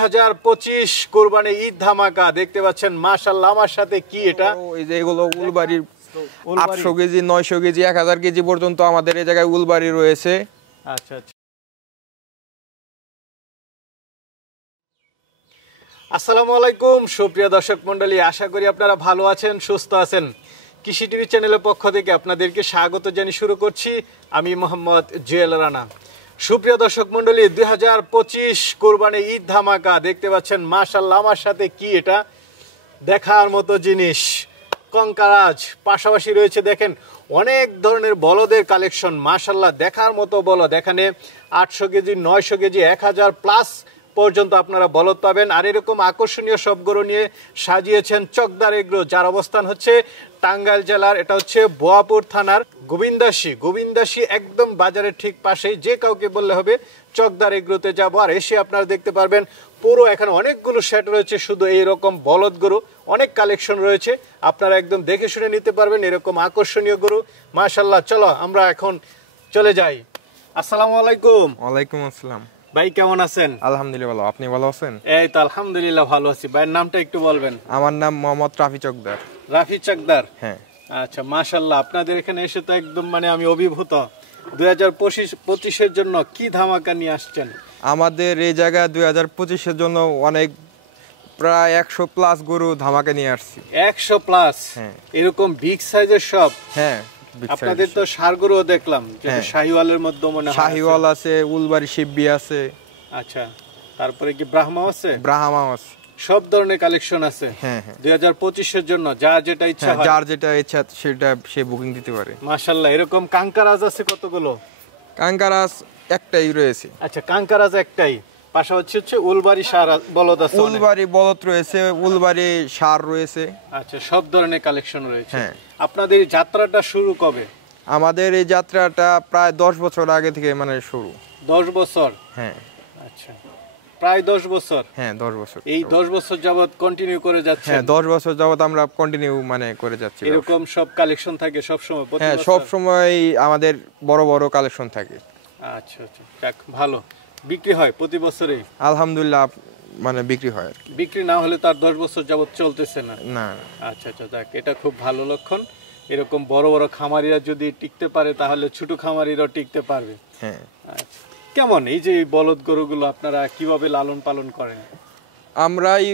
2025 কোরবানি ঈদ ধামাকা দেখতে পাচ্ছেন মাশাআল্লাহ। আমার সাথে কি এটা? এই যে এগুলো উলবাড়ির 800 কেজি 900 কেজি 1000 কেজি পর্যন্ত আমাদের এই জায়গায় উলবাড়ি রয়েছে। আচ্ছা আচ্ছা। আসসালামু আলাইকুম সুপ্রিয় দর্শক মণ্ডলী, আশা করি আপনারা ভালো আছেন, সুস্থ আছেন। কৃষি টিভি চ্যানেলের পক্ষ থেকে আপনাদেরকে স্বাগত জানিয়ে শুরু করছি আমি মোহাম্মদ জুয়েল রানা। সুপ্রিয় দর্শক মণ্ডলী, 2025 কোরবানি ঈদ ধামাকা দেখতে পাচ্ছেন মাশাআল্লাহ। আমার সাথে কি এটা? দেখার মতো জিনিস, কঙ্কারাজ। পাশাপাশি রয়েছে দেখেন অনেক ধরনের বলদের কালেকশন মাশাআল্লাহ, দেখার মতো বলদ। এখানে 800 কেজি 900 কেজি 1000 প্লাস পর্যন্ত আপনারা বলদ পাবেন। আর এরকম আকর্ষণীয় সব গরু নিয়ে সাজিয়েছেন চকদার এগ্রো, যার অবস্থান হচ্ছে টাঙ্গাইল জেলার, এটা হচ্ছে বোয়াপুর থানার গোবিন্দাসী একদম বাজারের ঠিক পাশেই। যে কাউকে বললে হবে চকদার এগ্রোতে যাবো, আর এসে আপনারা দেখতে পারবেন পুরো এখানে অনেকগুলো সেট রয়েছে শুধু এইরকম বলদ গরু, অনেক কালেকশন রয়েছে, আপনারা একদম দেখে শুনে নিতে পারবেন এরকম আকর্ষণীয় গরু মাশাআল্লাহ। চলো আমরা এখন চলে যাই। আসসালামু আলাইকুম। ওয়ালাইকুম আসসালাম। ভাই কেমন আছেন? আলহামদুলিল্লাহ ভালো, আপনি ভালো আছেন? এই তো আলহামদুলিল্লাহ ভালো আছি। ভাইয়ের নামটা একটু বলবেন? আমার নাম মোহাম্মদ রাফি চকদার। রাফি চকদার, হ্যাঁ। আচ্ছা মাশাআল্লাহ, আপনাদের এখানে এসে তো একদম মানে আমি অভিভূত। 2025-এর জন্য কি ধামাকা নিয়ে আসছেন? আমাদের এই জায়গায় 2025-এর জন্য অনেক প্রায় 100 প্লাস গরু ধামাকা নিয়ে আসছি। 100 প্লাস? হ্যাঁ। এরকম বিগ সাইজের সব? হ্যাঁ। আপনাদের তো ষাঁড় গরুও দেখলাম, যেটা শাহিওয়ালের মধ্যে মনে হয়। শাহিওয়াল আছে, উলবাড়ি শিববি আছে। আচ্ছা, তারপরে কি ব্রাহ্মা আছে? ব্রাহ্মা আছে, সব ধরনের কালেকশন আছে। হ্যাঁ হ্যাঁ। 2025-এর জন্য যার যেটা ইচ্ছা হয়, যার যেটা ইচ্ছা সেটা সে বুকিং দিতে পারে। মাশাআল্লাহ। এরকম কাঙ্কারাজ আছে কতগুলো? কাঙ্কারাজ একটাই রয়েছে। আচ্ছা, কাঙ্কারাজ একটাই, পাশাপাশি হচ্ছে উলবাড়ি ষাঁড় বলদ আছে, উলবাড়ি বলদ রয়েছে, উলবাড়ি ষাঁড় রয়েছে। আচ্ছা, সব ধরনের কালেকশন রয়েছে। হ্যাঁ। আপনাদের এই যাত্রাটা শুরু কবে? আমাদের এই যাত্রাটা প্রায় 10 বছর আগে থেকে মানে শুরু। 10 বছর? হ্যাঁ। আচ্ছা, প্রায় 10 বছর। হ্যাঁ 10 বছর। এই 10 বছর যাবত কন্টিনিউ করে যাচ্ছে? হ্যাঁ 10 বছর যাবত আমরা কন্টিনিউ মানে করে যাচ্ছি। এরকম সব কালেকশন থাকে সব সময়? হ্যাঁ, সব সময় আমাদের বড় বড় কালেকশন থাকে। আচ্ছা আচ্ছা, যাক ভালো। বিক্রি হয় প্রতি বছরেই? আলহামদুলিল্লাহ, মানে বিক্রি হয় আর কি। বিক্রি না হলে তার 10 বছর যাবত চলতেছে না? না। আচ্ছা আচ্ছা, যাক এটা খুব ভালো লক্ষণ। এরকম বড় বড় খামারিরা যদি টিকতে পারে তাহলে ছোট খামারিরাও টিকতে পারবে। হ্যাঁ। আচ্ছা, কেমন এই যে বলদ গরুগুলো আপনারা কিভাবে লালন পালন করেন? আমরাই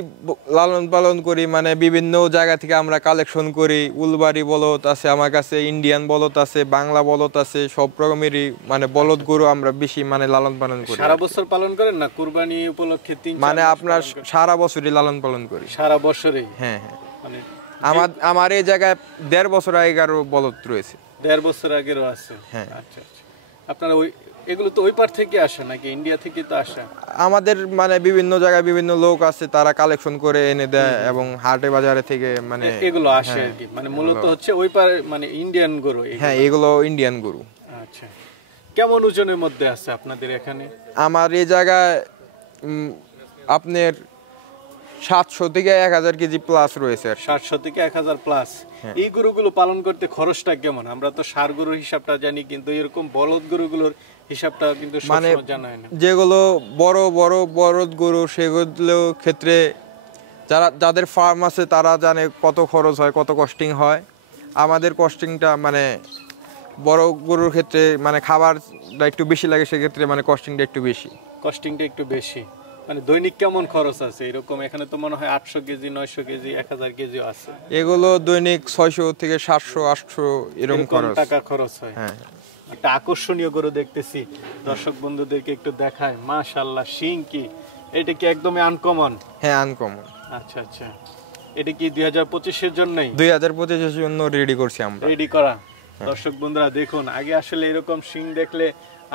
লালন পালন করি, মানে বিভিন্ন জায়গা থেকে আমরা কালেকশন করি। উলবাড়ি বলদ আছে আমার কাছে, ইন্ডিয়ান বলদ আছে, বাংলা বলদ আছে, সব রকমেরই মানে বলদ গরু আমরা বেশি মানে লালন পালন করি। সারা বছর পালন করেন না কুরবানি উপলক্ষে? মানে আপনার সারা বছরই লালন পালন করি। সারা বছরই? হ্যাঁ হ্যাঁ। মানে আমার এই জায়গায় 1.5 বছর আগের বলদ রয়েছে। 1.5 বছর আগেরও আছে? হ্যাঁ। আচ্ছা আচ্ছা। আপনারা ওই এগুলো তো ওই পার থেকে আসে নাকি ইন্ডিয়া থেকে তো আসে? আমাদের মানে বিভিন্ন জায়গায় বিভিন্ন লোক আছে, তারা কালেকশন করে এনে দেয় এবং হাটে বাজারে থেকে মানে এগুলো আসে আর কি। মানে মূলত হচ্ছে ওই পার মানে ইন্ডিয়ান গরু? হ্যাঁ, এগুলো ইন্ডিয়ান গরু। আচ্ছা, কেমন ওজনের মধ্যে আছে আপনাদের এখানে? আমার এই জায়গায় আপনার 700 থেকে 1000 কেজি প্লাস রয়েছে। 700 থেকে 1000 প্লাস। এই গরুগুলো পালন করতে খরচটা কেমন? আমরা তো ষাঁড় গরুর হিসাবটা জানি, কিন্তু এরকম বলদ গরুগুলোর হিসাবটা কিন্তু মানে সবসময় জানা হয় না। যেগুলো বড় বড় বলদ গরু সেগুলো ক্ষেত্রে যাদের ফার্ম আছে তারা জানে কত খরচ হয়, কত কস্টিং হয়। আমাদের কস্টিংটা মানে বড় গরুর ক্ষেত্রে মানে খাবারটা একটু বেশি লাগে, সেক্ষেত্রে মানে কস্টিংটা একটু বেশি। কস্টিংটা একটু বেশি মানে দৈনিক কেমন খরচ আছে এরকম? এখানে তো মনে হয় 800 কেজি 900 কেজি 1000 কেজিও আছে। এগুলো দৈনিক 600 থেকে 700 800 এরকম টাকা খরচ হয়। হ্যাঁ। একটা আকর্ষণীয় গরু দেখতেছি, দর্শক বন্ধুদেরকে একটু দেখায়। মাশাআল্লাহ, শিং কি এটা কি একদমই আনকমন? হ্যাঁ, আনকমন। আচ্ছা আচ্ছা, এটা কি 2025-এর জন্যই? 2025-এর জন্য রেডি করছি আমরা। রেডি করা। দর্শক বন্ধুরা দেখুন, আগে আসলে এরকম শিং দেখলে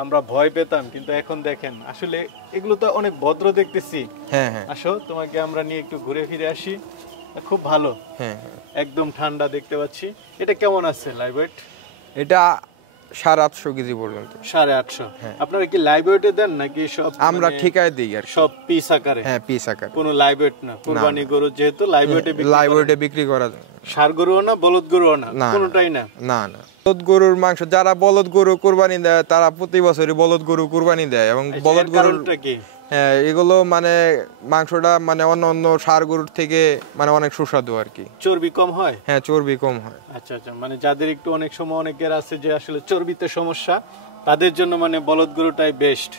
আমরা ভয় পেতাম, কিন্তু এখন দেখেন আসলে এগুলো তো অনেক ভদ্র দেখতেছি। হ্যাঁ হ্যাঁ। আসো তোমাকে আমরা নিয়ে একটু ঘুরে ফিরে আসি। খুব ভালো। হ্যাঁ, একদম ঠান্ডা দেখতে পাচ্ছি। এটা কেমন আছে লাইভ ওয়েট? এটা 850 কেজি পর্যন্ত। 850? আপনারা কি লাইভ ওয়েটে দেন নাকি সব আমরা ঠিকায় দিই আর সব পিস আকারে? হ্যাঁ, পিস আকারে। কোনো লাইভ ওয়েট না? কুরবানি গরু যেহেতু লাইভ ওয়েটে বিক্রি করা যায়। ষাঁড় গরুও না বলদ গরুও না, কোনোটাই না? না না। বলদ গরুর মাংস, যারা বলদ গরু কুরবানি দেয় তারা প্রতি বছরই বলদ গরু কুরবানি দেয় এবং বলদ গরুরটা কি হ্যাঁ, এগুলো মানে মাংসটা মানে অন্য অন্য ষাঁড় গরুর থেকে মানে অনেক সুস্বাদু আর কি। চর্বি কম হয়? হ্যাঁ, চর্বি কম হয়। আচ্ছা আচ্ছা, মানে যাদের একটু অনেক সময় অনেকের আছে যে আসলে চর্বিতে সমস্যা, তাদের জন্য মানে বলদ গরুটাই বেস্ট।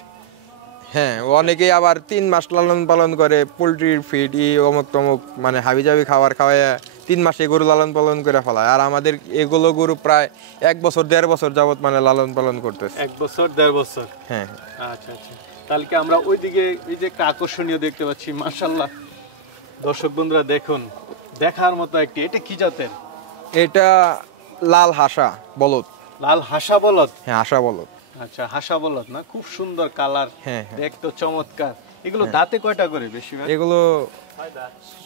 হ্যাঁ, অনেকেই আবার 3 মাস লালন পালন করে পোলট্রির ফিড অমুক তমুক মানে হাবিজাবি খাবার খাওয়ায় 3 মাসে গরু লালন পালন করে ফেলায়। আর আমাদের এগুলো গরু প্রায় 1 বছর 1.5 বছর যাবত মানে লালন পালন করতেছে। 1 বছর 1.5 বছর? হ্যাঁ। আচ্ছা আচ্ছা, তাহলে কি আমরা ওইদিকে এই যে একটা আকর্ষণীয় দেখতে পাচ্ছি, মাশাআল্লাহ দর্শক বন্ধুরা দেখুন, দেখার মতো একটি, এটা কি জাতের? এটা লাল হাসা বলদ। লাল হাসা বলদ? হ্যাঁ, হাসা বলদ। আচ্ছা, হাসা বলদ না, খুব সুন্দর কালার, হ্যাঁ, দেখতে চমৎকার। এগুলো দাঁতে কয়টা করে বেশিরভাগ? এগুলো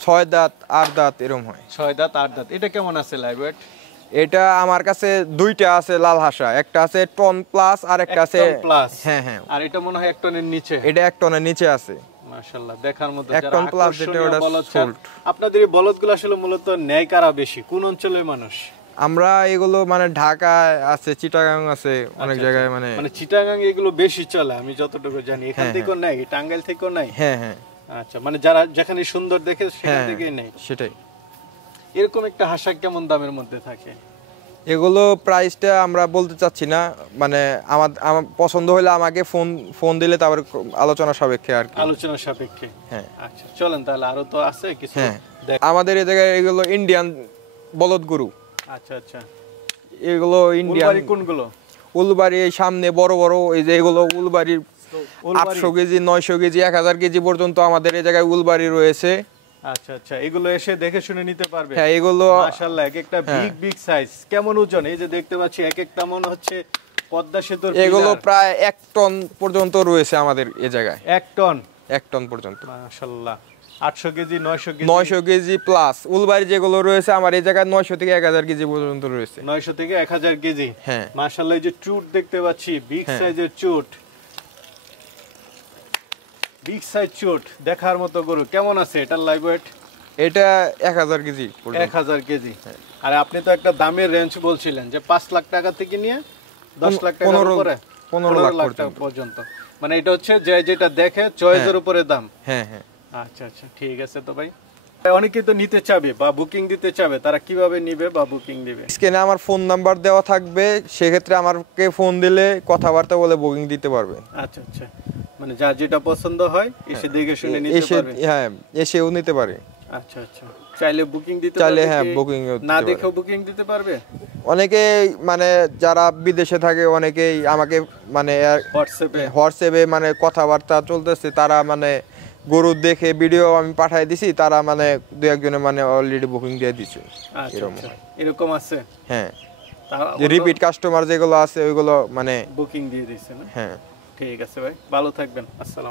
6 দাঁত 8 দাঁত এরকম হয়। 6 দাঁত 8 দাঁত। এটা কেমন আছে লাইভ ওয়েট? এটা আমার কাছে দুইটা আছে লাল হাসা, একটা আছে টন প্লাস আর একটা আছে প্লাস। হ্যাঁ হ্যাঁ, আর এটা মনে হয় 1 টনের নিচে। এটা 1 টনের নিচে আছে। মাশাআল্লাহ, দেখার মতো। 1 টন প্লাস যেটা ওটা সোল্ড। আপনাদের এই বলদগুলো আসলে মূলত নেয় কারা বেশি, কোন অঞ্চলের মানুষ? আমরা এগুলো মানে ঢাকায় আছে, চিটাগাং আছে, অনেক জায়গায় মানে চিটাগাং এগুলো বেশি চলে আমি যতটুকু জানি। এখান থেকেও নাই, টাঙ্গাইল থেকেও নাই? হ্যাঁ হ্যাঁ। আচ্ছা, মানে যারা যেখানে সুন্দর দেখে সেখান থেকেই নেই। সেটাই। এরকম একটা হাসা কেমন দামের মধ্যে থাকে? এগুলো প্রাইসটা আমরা বলতে চাচ্ছি না, মানে আমার পছন্দ হলে আমাকে ফোন দিলে তারপর আলোচনা সাপেক্ষে আর কি। আলোচনা সাপেক্ষে? হ্যাঁ। আচ্ছা, চলেন তাহলে, আরো তো আছে কিছু। হ্যাঁ, আমাদের এই জায়গায় এগুলো ইন্ডিয়ান বলদ গরু। আচ্ছা আচ্ছা, এগুলো ইন্ডিয়ান। কোনগুলো? উলবাড়ি এই সামনে বড় বড়, এই যে এগুলো উলবাড়ির 800 কেজি 900 কেজি 1000 কেজি পর্যন্ত আমাদের এই জায়গায় উলবাড়ি রয়েছে। আচ্ছা আচ্ছা, এগুলো এসে দেখে শুনে নিতে পারবে? হ্যাঁ, এগুলো মাশাআল্লাহ এক একটা বিগ সাইজ। কেমন ওজন? এই যে দেখতে পাচ্ছি এক একটা মনে হচ্ছে পদ্মা সেতুর। এগুলো প্রায় 1 টন পর্যন্ত রয়েছে আমাদের এই জায়গায়। 1 টন? 1 টন পর্যন্ত। মাশাআল্লাহ, 800 কেজি 900 কেজি? 900 KG plus. উলবাড়ি যেগুলো রয়েছে আমার এই জায়গায় 900 থেকে 1000 কেজি পর্যন্ত রয়েছে। 900 থেকে 1000 কেজি? হ্যাঁ। মাশাআল্লাহ, এই যে চুট দেখতে পাচ্ছি, বিগ সাইজের চুট, বিগ সাইজ চুট, দেখার মতো গরু। কেমন আছে এটার লাইভ ওয়েট? এটা 1000 কেজি পর্যন্ত। 1000 কেজি? আর আপনি তো একটা দামের রেঞ্জ বলছিলেন যে 5 লাখ টাকা থেকে নিয়ে 10 লাখ টাকার উপরে? 15 লাখ পর্যন্ত। মানে এটা হচ্ছে যে যেটা দেখে চয়েসের উপরে দাম? হ্যাঁ হ্যাঁ। আচ্ছা আচ্ছা, ঠিক আছে। তো ভাই, অনেকেই তো নিতে চাবে বা বুকিং দিতে চাবে, তারা কিভাবে নিবে বা বুকিং দিবে? স্ক্রিনে আমার ফোন নাম্বার দেওয়া থাকবে, সেক্ষেত্রে আমাকে ফোন দিলে কথাবার্তা বলে বুকিং দিতে পারবে। আচ্ছা আচ্ছা, মানে যা যেটা পছন্দ হয় এসে দেখে শুনে নিতে পারবে? হ্যাঁ, এসেও নিতে পারে। আচ্ছা আচ্ছা, চাইলে বুকিং দিতে চাইলে পারবে? হ্যাঁ, বুকিং না দেখেও বুকিং দিতে পারবে? অনেকে মানে যারা বিদেশে থাকে অনেকেই আমাকে মানে হোয়াটসঅ্যাপে মানে কথাবার্তা চলতেছে, তারা মানে গরু দেখে ভিডিও আমি পাঠিয়ে দিছি, তারা মানে 2-1 মানে অলরেডি বুকিং দিয়ে দিছে। এরকম আছে? হ্যাঁ, রিপিট কাস্টমার যেগুলো আছে ওইগুলো মানে বুকিং দিয়ে দিছে না? হ্যাঁ। ঠিক আছে ভাই, ভালো থাকবেন। আসসালাম।